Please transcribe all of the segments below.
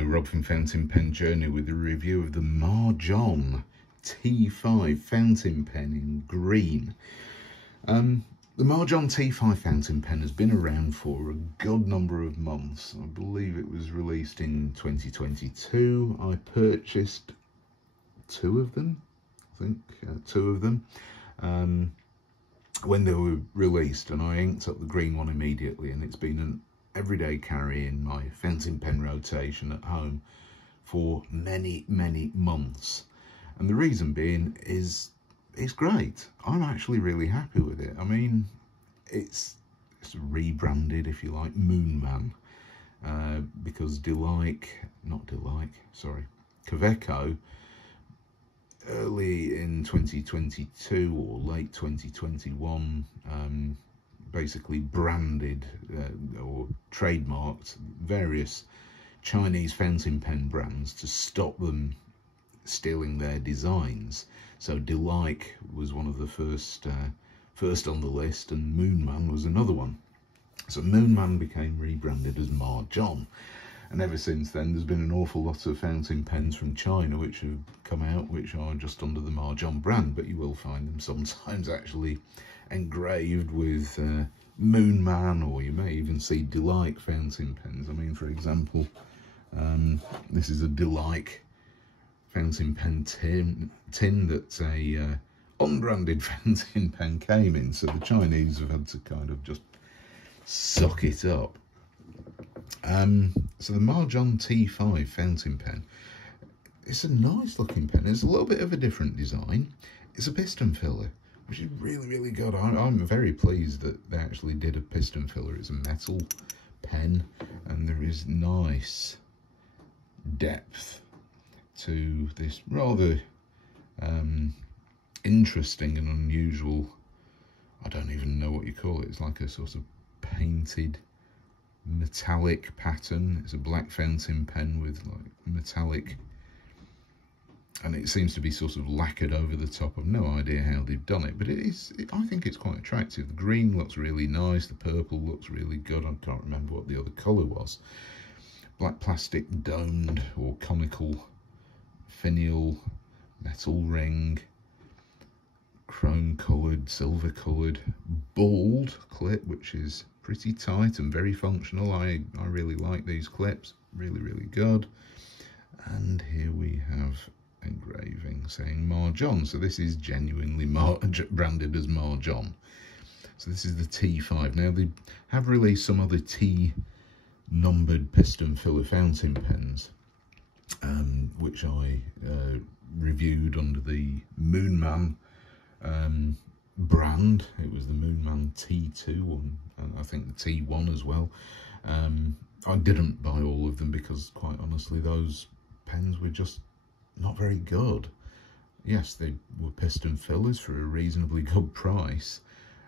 Hello, Rob from Fountain Pen Journey with a review of the Majohn T5 fountain pen in green. The Majohn T5 fountain pen has been around for a good number of months. I believe it was released in 2022. I purchased two of them, when they were released, and I inked up the green one immediately, and it's been an everyday carry in my fountain pen rotation at home for many months. And the reason being is it's great. I'm actually really happy with it. I mean, it's rebranded, if you like, Moon Man, because Kaweco early in 2022 or late 2021 basically branded or trademarked various Chinese fountain pen brands to stop them stealing their designs. So Delike was one of the first on the list, and Moon Man was another one. So Moon Man became rebranded as Majohn, and ever since then there's been an awful lot of fountain pens from China which have come out which are just under the Majohn brand, but you will find them sometimes actually engraved with Moon Man, or you may even see Delike fountain pens. I mean, for example, this is a Delike fountain pen tin that's a unbranded fountain pen came in, so the Chinese have had to kind of just suck it up. So the Majohn T5 fountain pen, it's a nice looking pen. It's a little bit of a different design. It's a piston filler, which is really good. I'm very pleased that they actually did a piston filler. It's a metal pen, and there is nice depth to this rather interesting and unusual, I don't even know what you call it. It's like a sort of painted metallic pattern. It's a black fountain pen with like metallic, and it seems to be sort of lacquered over the top. I've no idea how they've done it, but I think it's quite attractive. The green looks really nice, the purple looks really good. I can't remember what the other colour was. Black plastic domed or conical finial metal ring, chrome coloured, silver coloured, balled clip, which is pretty tight and very functional. I really like these clips, really good. And here we have engraving saying Majohn, so this is genuinely branded as Majohn. So this is the T5. Now they have released some other T numbered piston filler fountain pens, which I reviewed under the Moon Man brand. It was the Moon Man T2 and I think the T1 as well. I didn't buy all of them because, quite honestly, those pens were just not very good. Yes, they were piston fillers for a reasonably good price,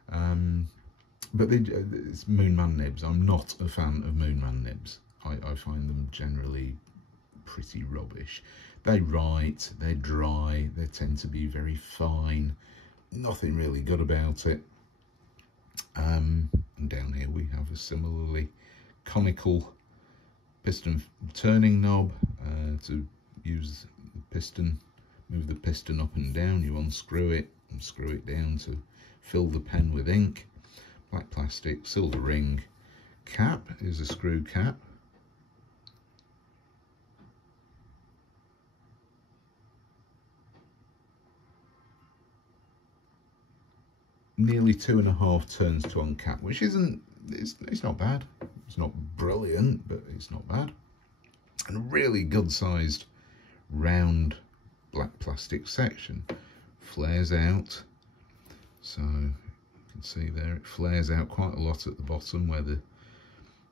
but it's Moon Man nibs. I'm not a fan of Moon Man nibs. I find them generally pretty rubbish. They write, they're dry, they tend to be very fine. Nothing really good about it. And down here we have a similarly conical piston turning knob to use the piston, move the piston up and down. You unscrew it and screw it down to fill the pen with ink. Black plastic, silver ring. Cap is a screw cap. Nearly 2.5 turns to uncap, which it's not bad. It's not brilliant, but it's not bad. And a really good sized round black plastic section. Flares out, so you can see there it flares out quite a lot at the bottom where the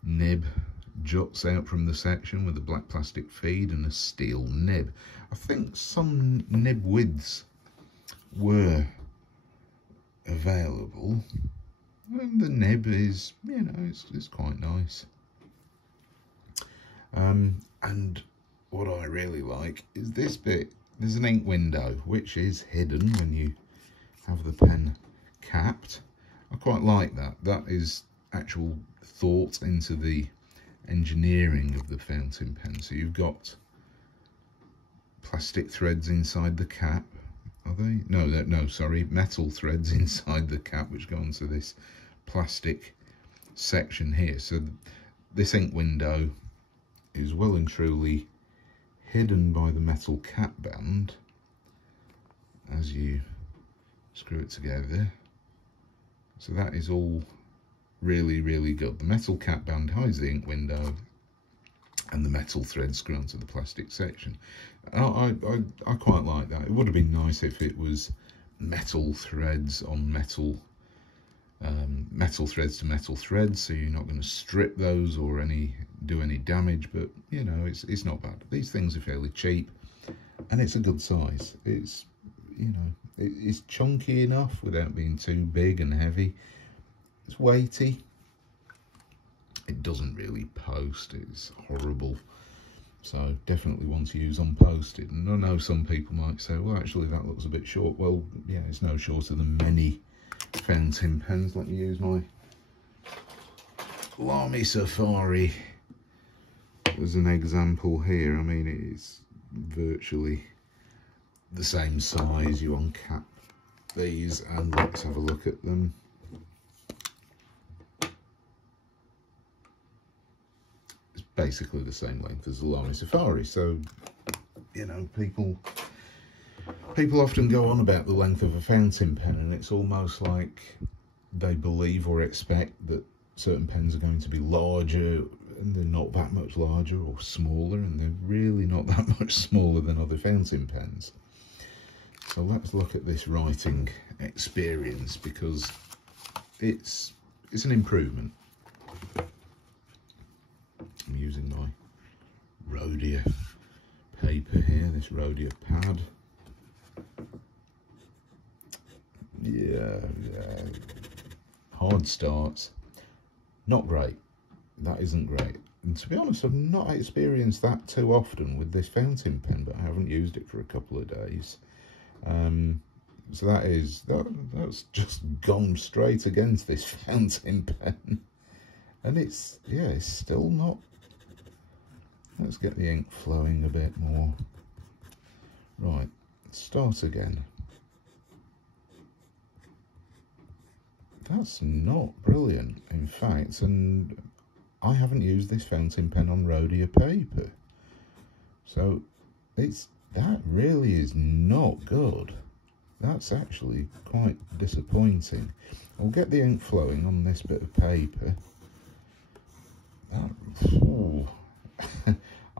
nib juts out from the section with the black plastic feed and a steel nib. I think some nib widths were available, and the nib is, you know, it's quite nice. And what I really like is this bit. There's an ink window which is hidden when you have the pen capped. I quite like that. That is actual thought into the engineering of the fountain pen. So you've got plastic threads inside the cap. Are they? No, sorry, metal threads inside the cap which go onto this plastic section here. So this ink window is well and truly hidden by the metal cap band as you screw it together. So that is all really, really good. The metal cap band hides the ink window and the metal threads screw onto the plastic section. I quite like that. It would have been nice if it was metal threads on metal, metal threads to metal threads, so you're not going to strip those or do any damage. But you know, it's not bad. These things are fairly cheap, and it's a good size. It's, you know, it's chunky enough without being too big and heavy. It's weighty. It doesn't really post. It's horrible. So definitely one to use unposted. And I know some people might say, well, actually that looks a bit short. Well, yeah, it's no shorter than many fountain pens. Let me use my Lamy Safari as an example here. I mean, it is virtually the same size. You uncap these and let's have a look at them. It's basically the same length as the Lamy Safari. So, you know, people often go on about the length of a fountain pen, and it's almost like they believe or expect that certain pens are going to be larger, and they're not that much larger, or smaller, and they're really not that much smaller than other fountain pens. So let's look at this writing experience, because it's an improvement. I'm using my Rhodia paper here, this Rhodia pad. Yeah, hard starts, not great. That isn't great. And to be honest, I've not experienced that too often with this fountain pen, but I haven't used it for a couple of days. So that's just gone straight against this fountain pen, and it's still not. Let's get the ink flowing a bit more. Right, start again. That's not brilliant, in fact, and I haven't used this fountain pen on Rhodia paper, so that really is not good. That's actually quite disappointing. I'll get the ink flowing on this bit of paper.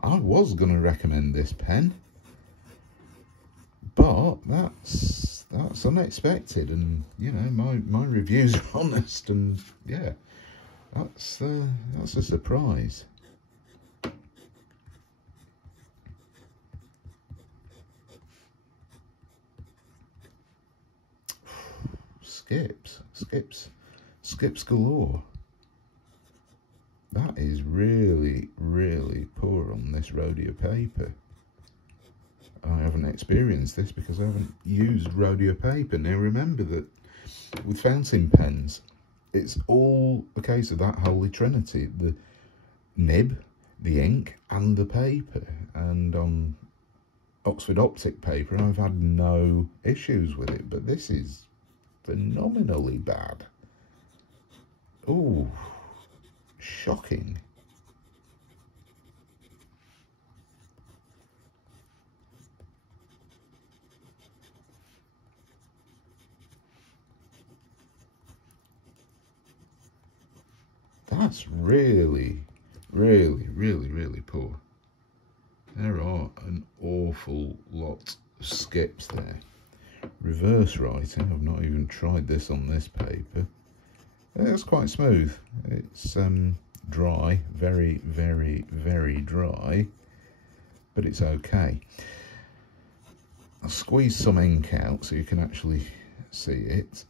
I was going to recommend this pen, but that's unexpected, and you know, my reviews are honest, and yeah, that's a surprise. Skips galore. That is really, really poor on this Rhodia paper. I haven't experienced this because I haven't used Rhodia paper. Now remember that with fountain pens, it's all a case of that holy trinity: the nib, the ink, and the paper. And on Oxford Optic paper, I've had no issues with it, but this is phenomenally bad. Oh, shocking. That's really, really, really, really poor. There are an awful lot of skips there. Reverse writing, I've not even tried this on this paper. It's quite smooth. It's dry, very, very, very dry, but it's okay. I'll squeeze some ink out so you can actually see it.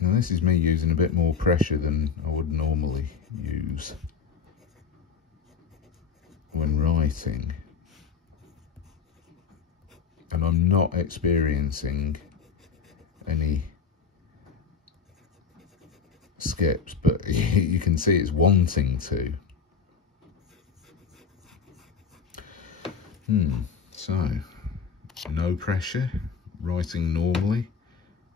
Now this is me using a bit more pressure than I would normally use when writing, and I'm not experiencing any skips, but you can see it's wanting to. So no pressure, writing normally,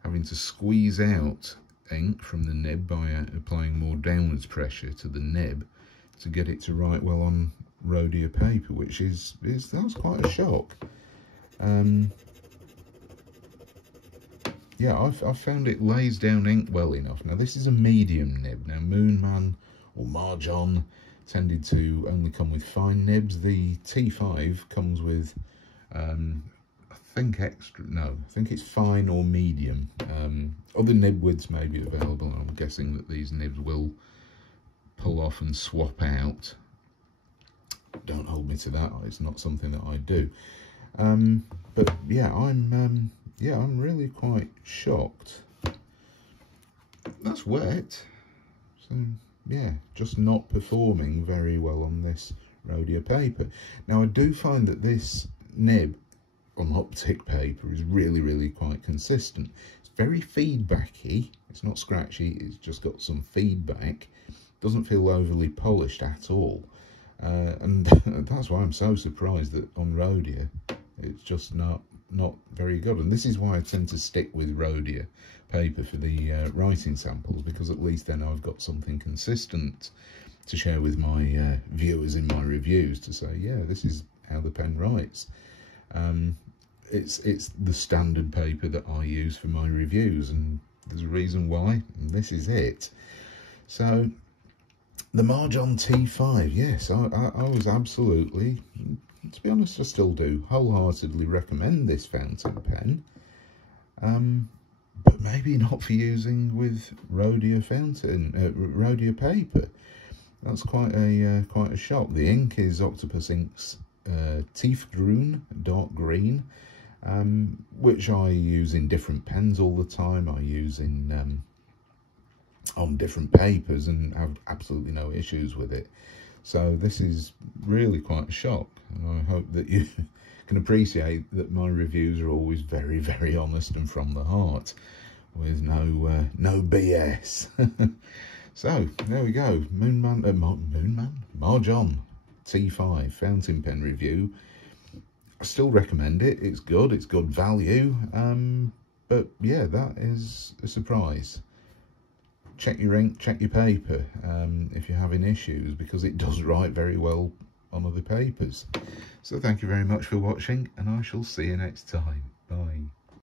having to squeeze out ink from the nib by applying more downwards pressure to the nib to get it to write well on Rhodia paper, which that was quite a shock. Yeah, I've found it lays down ink well enough. Now this is a medium nib. Now Moonman or Majohn tended to only come with fine nibs. The T5 comes with I think it's fine or medium. Other nib widths may be available, and I'm guessing that these nibs will pull off and swap out. Don't hold me to that, it's not something that I do. But yeah, I'm really quite shocked. That's wet. So yeah, just not performing very well on this Rhodia paper. Now I do find that this nib on optic paper is really quite consistent. It's very feedbacky, it's not scratchy, it's just got some feedback. Doesn't feel overly polished at all, and that's why I'm so surprised that on Rhodia it's just not very good. And this is why I tend to stick with Rhodia paper for the writing samples, because at least then I've got something consistent to share with my viewers in my reviews to say, yeah, this is how the pen writes. It's the standard paper that I use for my reviews, and there's a reason why, and this is it. So the Majohn T5, yes, I was absolutely, to be honest, I still do wholeheartedly recommend this fountain pen, but maybe not for using with Rhodia Rhodia paper. That's quite a shock. The ink is Octopus Ink's T5 Green, dark green, which I use in different pens all the time. I use in on different papers and have absolutely no issues with it. So this is really quite a shock, and I hope that you can appreciate that my reviews are always very honest and from the heart, with no BS. So there we go, Majohn T5 fountain pen review. I still recommend it. It's good value, but yeah, that is a surprise. Check your ink, check your paper if you're having issues, because it does write very well on other papers. So thank you very much for watching, and I shall see you next time. Bye.